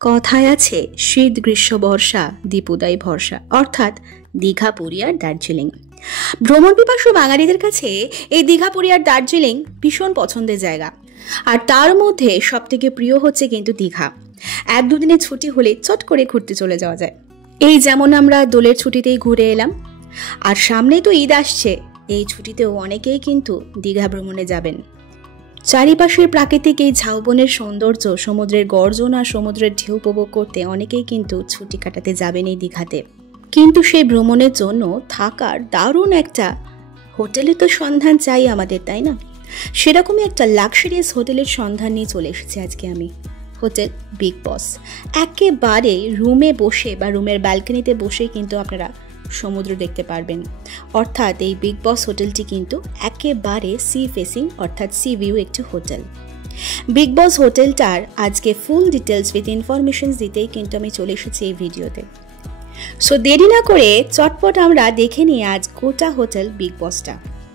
কথায় আছে শীত গ্রীষ্ম বর্ষা দীপুদাই ভরসা, অর্থাৎ দীঘা পুরী আর দার্জিলিং। ভ্রমণ পিপাসু বাঙালিদের কাছে এই দীঘা পুরী আর দার্জিলিং ভীষণ পছন্দের জায়গা। আর তার মধ্যে সব থেকে প্রিয় হচ্ছে কিন্তু দীঘা। 1-2 দিনের ছুটি হলে চট করে ঘুরতে চলে যাওয়া যায়। এই যেমন আমরা দোলের ছুটিতেই ঘুরে এলাম, আর সামনেই তো ঈদ আসছে, এই ছুটিতেও অনেকেই কিন্তু দীঘা ভ্রমণে যাবেন। চারিপাশের প্রাকৃতিক এই ঝাউবনের সৌন্দর্য, সমুদ্রের গর্জন আর সমুদ্রের ঢেউ উপভোগ করতে অনেকেই কিন্তু ছুটি কাটাতে যাবেন এই দীঘাতে। কিন্তু সেই ভ্রমণের জন্য থাকার দারুণ একটা হোটেলে তো সন্ধান চাই আমাদের, তাই না? সেরকমই একটা লাক্সারিয়াস হোটেলের সন্ধান নিয়ে চলে এসেছি আজকে আমি। হোটেল বিগ বস। একেবারে রুমে বসে বা রুমের ব্যালকনিতে বসে কিন্তু আপনারা সমুদ্র দেখতে পারবেন। অর্থাৎ এই বিগ বস হোটেলটি কিন্তু একেবারে সি ফেসিং অর্থাৎ সি ভিউ একটি হোটেল। বিগ বস হোটেলটার আজকে ফুল ডিটেলস উইথ ইনফরমেশন দিতেই কিন্তু আমি চলে এসেছি এই ভিডিওতে। সো দেরি না করে চটপট আমরা দেখে নিই আজ গোটা হোটেল বিগ বসটা,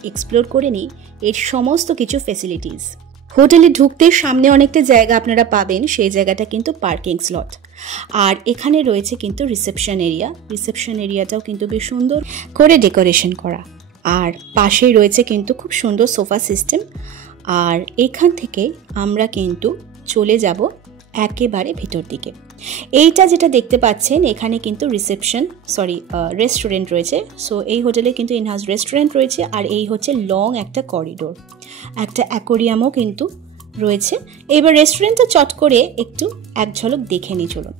এক্সপ্লোর করে নিই এর সমস্ত কিছু ফেসিলিটিস। হোটেলে ঢুকতে সামনে অনেকটা জায়গা আপনারা পাবেন, সেই জায়গাটা কিন্তু পার্কিং স্লট। আর এখানে রয়েছে কিন্তু রিসেপশন এরিয়া। রিসেপশন এরিয়াটাও কিন্তু বেশ সুন্দর করে ডেকোরেশন করা। আর পাশেই রয়েছে কিন্তু খুব সুন্দর সোফা সিস্টেম। আর এখান থেকে আমরা কিন্তু চলে যাব একেবারে ভেতর দিকে। এইটা যেটা দেখতে পাচ্ছেন এখানে কিন্তু রেস্টুরেন্ট রয়েছে। সো এই হোটেলে কিন্তু ইনহাউস রেস্টুরেন্ট রয়েছে। আর এই হচ্ছে লং একটা করিডোর, একটা অ্যাকোরিয়ামও কিন্তু রয়েছে। এবার রেস্টুরেন্টটা চট করে একটু এক ঝলক দেখে নিই চলুন।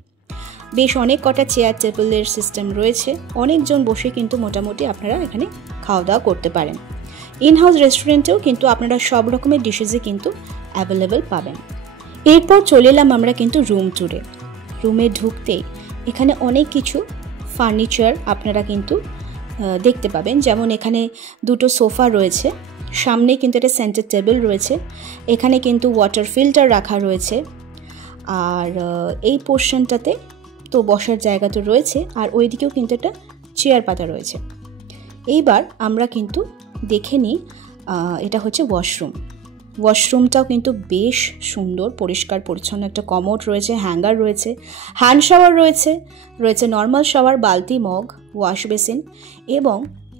বেশ অনেক কটা চেয়ার টেবিলের সিস্টেম রয়েছে, অনেকজন বসে কিন্তু মোটামুটি আপনারা এখানে খাওয়া দাওয়া করতে পারেন। ইনহাউস রেস্টুরেন্টেও কিন্তু আপনারা সব রকমের ডিশেসই কিন্তু অ্যাভেলেবেল পাবেন। এরপর চলে এলাম আমরা কিন্তু রুম ট্যুরে। রুমে ঢুকতেই এখানে অনেক কিছু ফার্নিচার আপনারা কিন্তু দেখতে পাবেন। যেমন এখানে 2টো সোফা রয়েছে, সামনে কিন্তু একটা সেন্টার টেবিল রয়েছে, এখানে কিন্তু ওয়াটার ফিল্টার রাখা রয়েছে। আর এই পোর্শনটাতে তো বসার জায়গা তো রয়েছে, আর ওইদিকেও কিন্তু একটা চেয়ার পাতা রয়েছে। এইবার আমরা কিন্তু দেখে নিই, এটা হচ্ছে ওয়াশরুম। ওয়াশরুমটাও কিন্তু বেশ সুন্দর, পরিষ্কার পরিচ্ছন্ন। একটা কমোড রয়েছে, হ্যাঙ্গার রয়েছে, হ্যান্ড শাওয়ার রয়েছে নর্মাল শাওয়ার, বালতি, মগ, ওয়াশ বেসিন এবং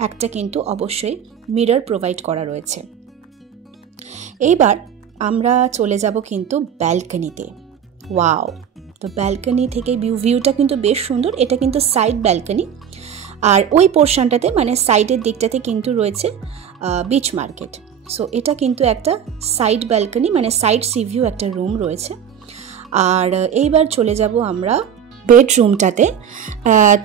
একটা কিন্তু অবশ্যই মিরর প্রোভাইড করা রয়েছে। এইবার আমরা চলে যাব কিন্তু ব্যালকনিতে। ওয়াও! তো ব্যালকনি থেকে ভিউটা কিন্তু বেশ সুন্দর। এটা কিন্তু সাইড ব্যালকনি। আর ওই পোর্শনটাতে মানে সাইডের দিকটাতে কিন্তু রয়েছে বিচ মার্কেট। সো এটা কিন্তু একটা সাইড ব্যালকনি, মানে সাইড সি ভিউ একটা রুম রয়েছে। আর এইবার চলে যাব আমরা বেডরুমটাতে।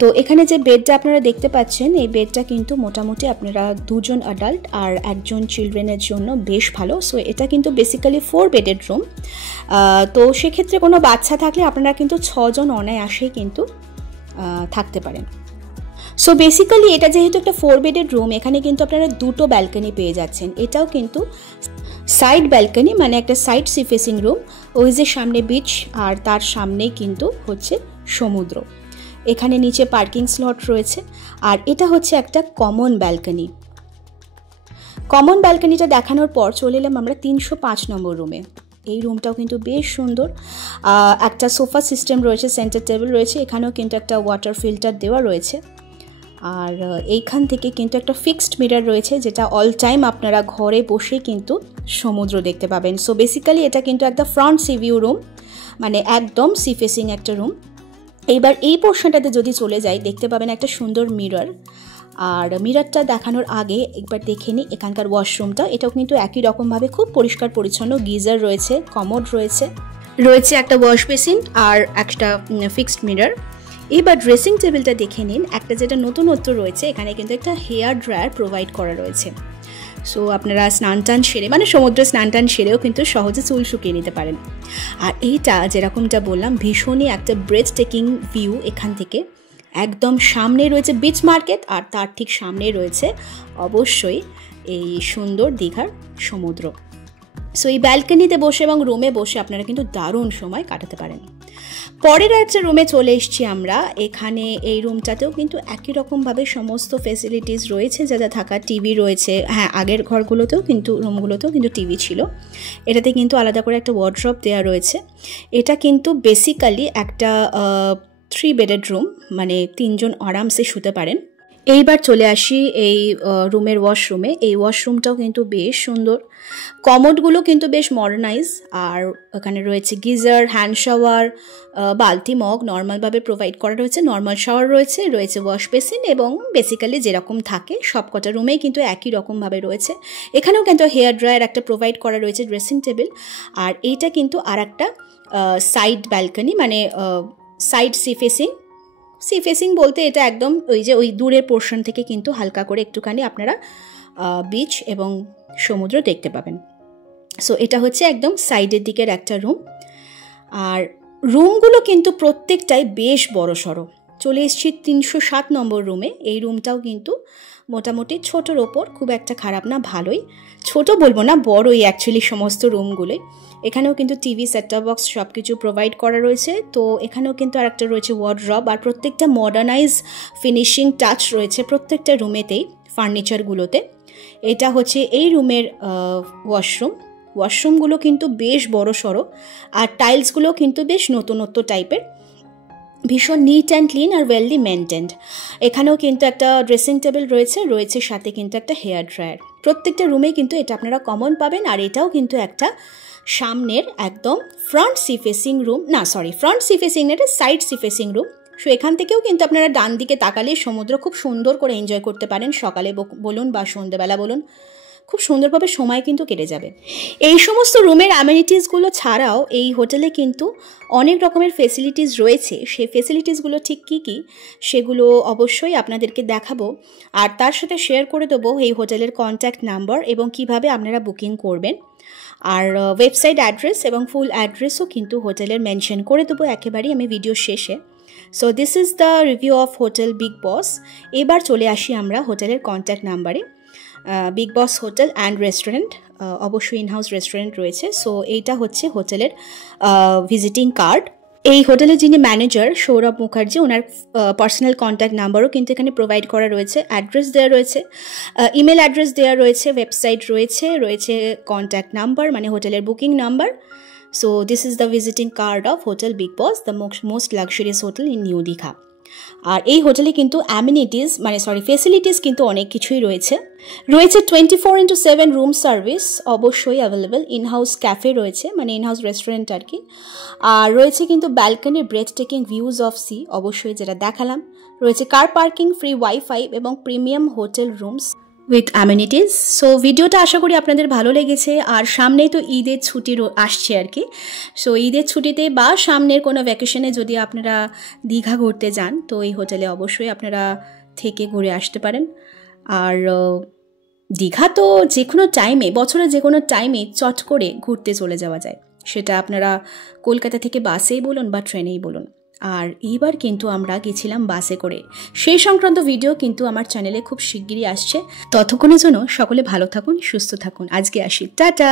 তো এখানে যে বেডটা আপনারা দেখতে পাচ্ছেন, এই বেডটা কিন্তু মোটামুটি আপনারা 2জন অ্যাডাল্ট আর 1জন চিলড্রেনের জন্য বেশ ভালো। সো এটা কিন্তু বেসিক্যালি 4 বেডের রুম। তো সেক্ষেত্রে কোনো বাচ্চা থাকলে আপনারা কিন্তু 6জন অনায়াসেই কিন্তু থাকতে পারেন। সো বেসিক্যালি এটা যেহেতু একটা 4 বেডের রুম, এখানে কিন্তু আপনারা 2টো ব্যালকনি পেয়ে যাচ্ছেন। এটাও কিন্তু সাইড ব্যালকনি, মানে একটা সাইড সি ফেসিং রুম। ওই যে সামনে বিচ আর তার সামনেই কিন্তু হচ্ছে সমুদ্র। এখানে নিচে পার্কিং স্লট রয়েছে। আর এটা হচ্ছে একটা কমন ব্যালকনি। কমন ব্যালকনিটা দেখানোর পর চলে এলাম আমরা 305 নম্বর রুমে। এই রুমটাও কিন্তু বেশ সুন্দর। একটা সোফা সিস্টেম রয়েছে, সেন্টার টেবিল রয়েছে, এখানেও কিন্তু একটা ওয়াটার ফিল্টার দেওয়া রয়েছে। আর এইখান থেকে কিন্তু একটা ফিক্সড মিরর রয়েছে, যেটা অল টাইম আপনারা ঘরে বসে কিন্তু সমুদ্র দেখতে পাবেন। সো বেসিক্যালি এটা কিন্তু একটা ফ্রন্ট সি ভিউ রুম, মানে একদম সি ফেসিং একটা রুম। এইবার এই পোর্শনটাতে যদি চলে যাই, দেখতে পাবেন একটা সুন্দর মিরর। আর মিররটা দেখানোর আগে একবার দেখে নিই এখানকার ওয়াশরুমটা। এটাও কিন্তু একই রকমভাবে খুব পরিষ্কার পরিচ্ছন্ন। গিজার রয়েছে, কমোড রয়েছে একটা ওয়াশ বেসিন আর একটা ফিক্সড মিরর। এবার ড্রেসিং টেবিলটা দেখে নিন। একটা যেটা নতুনত্ব রয়েছে, এখানে কিন্তু একটা হেয়ার ড্রায়ার প্রোভাইড করা রয়েছে। সো আপনারা স্নান সেরে, মানে সমুদ্র স্নান সেরেও কিন্তু সহজে চুল শুকিয়ে নিতে পারেন। আর এইটা যেরকমটা বললাম, ভীষণই একটা ব্রেথ টেকিং ভিউ। এখান থেকে একদম সামনে রয়েছে বিচ মার্কেট, আর তার ঠিক সামনে রয়েছে অবশ্যই এই সুন্দর দীঘার সমুদ্র। সো এই ব্যালকনিতে বসে এবং রুমে বসে আপনারা কিন্তু দারুণ সময় কাটাতে পারেন। পরের একটা রুমে চলে এসেছি আমরা। এখানে এই রুমটাতেও কিন্তু একই রকমভাবে সমস্ত ফেসিলিটিস রয়েছে যা যা থাকা। টিভি রয়েছে, হ্যাঁ আগের ঘরগুলোতেও কিন্তু রুমগুলোতেও কিন্তু টিভি ছিল। এটাতে কিন্তু আলাদা করে একটা ওয়ার্ড্রপ দেওয়া রয়েছে। এটা কিন্তু বেসিক্যালি একটা 3 বেডেড রুম, মানে 3 জন আরামসে শুতে পারেন। এইবার চলে আসি এই রুমের ওয়াশরুমে। এই ওয়াশরুমটাও কিন্তু বেশ সুন্দর, কমোডগুলো কিন্তু বেশ মডার্নাইজ, আর ওখানে রয়েছে গিজার, হ্যান্ড শাওয়ার, বালতি, মগ নর্মালভাবে প্রোভাইড করা রয়েছে, নর্মাল শাওয়ার রয়েছে, রয়েছে ওয়াশ বেসিন, এবং বেসিক্যালি যেরকম থাকে সব কটা রুমেই কিন্তু একই রকমভাবে রয়েছে। এখানেও কিন্তু হেয়ার ড্রায়ার একটা প্রোভাইড করা রয়েছে, ড্রেসিং টেবিল, আর এইটা কিন্তু আর একটা সাইড ব্যালকনি, মানে সাইড সি ফেসিং বলতে এটা একদম ওই দূরের পোর্শন থেকে কিন্তু হালকা করে একটুখানি আপনারা বিচ এবং সমুদ্র দেখতে পাবেন। সো এটা হচ্ছে একদম সাইডের দিকের একটা রুম। আর রুমগুলো কিন্তু প্রত্যেকটাই বেশ বড় সড়ো। চলে এসেছি 307 নম্বর রুমে। এই রুমটাও কিন্তু মোটামুটি ছোটোর ওপর, খুব একটা খারাপ না, ভালোই। ছোট বলবো না, বড়ই অ্যাকচুয়ালি সমস্ত রুমগুলোই। এখানেও কিন্তু টিভি, সেটটপ বক্স সব কিছু প্রোভাইড করা রয়েছে। তো এখানেও কিন্তু আরেকটা রয়েছে ওয়ার্ড্রব, আর প্রত্যেকটা মডার্নাইজ ফিনিশিং টাচ রয়েছে প্রত্যেকটা রুমেতেই, ফার্নিচারগুলোতে। এটা হচ্ছে এই রুমের ওয়াশরুমগুলো কিন্তু বেশ বড় সড়ো, আর টাইলসগুলো কিন্তু বেশ নতুনত্ব টাইপের, ভীষণ নিট অ্যান্ড ক্লিন আর ওয়েললি মেনটেন্ড। এখানেও কিন্তু একটা ড্রেসিং টেবিল রয়েছে সাথে কিন্তু একটা হেয়ার ড্রায়ার। প্রত্যেকটা রুমে কিন্তু এটা আপনারা কমন পাবেন। আর এটাও কিন্তু একটা সামনের একদম ফ্রন্ট সি ফেসিং না, এটা side sea facing room. So এখান থেকেও কিন্তু আপনারা ডান দিকে তাকালে সমুদ্র খুব সুন্দর করে এনজয় করতে পারেন। সকালে বলুন বা সন্ধ্যেবেলা বলুন, খুব সুন্দরভাবে সময় কিন্তু কেটে যাবে। এই সমস্ত রুমের অ্যামেনিটিসগুলো ছাড়াও এই হোটেলে কিন্তু অনেক রকমের ফেসিলিটিস রয়েছে। সেই ফেসিলিটিসগুলো ঠিক কী কী সেগুলো অবশ্যই আপনাদেরকে দেখাবো, আর তার সাথে শেয়ার করে দেবো এই হোটেলের কন্ট্যাক্ট নাম্বার এবং কিভাবে আপনারা বুকিং করবেন। আর ওয়েবসাইট অ্যাড্রেস এবং ফুল অ্যাড্রেসও কিন্তু হোটেলের মেনশন করে দেবো একেবারেই আমি ভিডিও শেষে। So this is the review of hotel big boss. এবার চলে আসি আমরা হোটেলের কন্ট্যাক্ট নাম্বারে। Big boss hotel and restaurant, অবশ্যই ইনহাউস রেস্টুরেন্ট রয়েছে। সো এইটা হচ্ছে হোটেলের ভিজিটিং কার্ড। এই হোটেলের যিনি ম্যানেজার সৌরভ মুখার্জি, ওনার পার্সোনাল কন্ট্যাক্ট নাম্বারও কিন্তু এখানে প্রোভাইড করা রয়েছে, অ্যাড্রেস দেওয়া রয়েছে, ইমেল অ্যাড্রেস দেওয়া রয়েছে, ওয়েবসাইট রয়েছে কন্ট্যাক্ট নাম্বার মানে হোটেলের booking number. So this is the visiting card of hotel big boss, the most luxurious hotel in new Digha. আর এই হোটেলে কিন্তু ফেসিলিটিস কিন্তু অনেক কিছুই রয়েছে 24/7 রুম সার্ভিস অবশ্যই অ্যাভেলেবেল, ইনহাউস ক্যাফে রয়েছে, মানে ইনহাউস রেস্টুরেন্ট আর কি। আর রয়েছে কিন্তু ব্যালকনির breathtaking views of sea, অবশ্যই যেটা দেখালাম। রয়েছে কার পার্কিং, ফ্রি ওয়াইফাই এবং premium hotel rooms with amenities. So ভিডিওটা আশা করি আপনাদের ভালো লেগেছে। আর সামনেই তো ঈদের ছুটি আসছে আর কি। সো ঈদের ছুটিতে বা সামনের কোনো ভ্যাকেশনে যদি আপনারা দীঘা ঘুরতে যান, তো এই হোটেলে অবশ্যই আপনারা থেকে ঘুরে আসতে পারেন। আর দীঘা তো যে কোনো টাইমে, বছরের যে কোনো টাইমে চট করে ঘুরতে চলে যাওয়া যায়, সেটা আপনারা কলকাতা থেকে বাসেই বলুন বা ট্রেনেই বলুন। আর এইবার কিন্তু আমরা গেছিলাম বাসে করে, সেই সংক্রান্ত ভিডিও কিন্তু আমার চ্যানেলে খুব শিগগিরই আসছে। ততক্ষণের জন্য সকলে ভালো থাকুন, সুস্থ থাকুন। আজকে আসি, টাটা।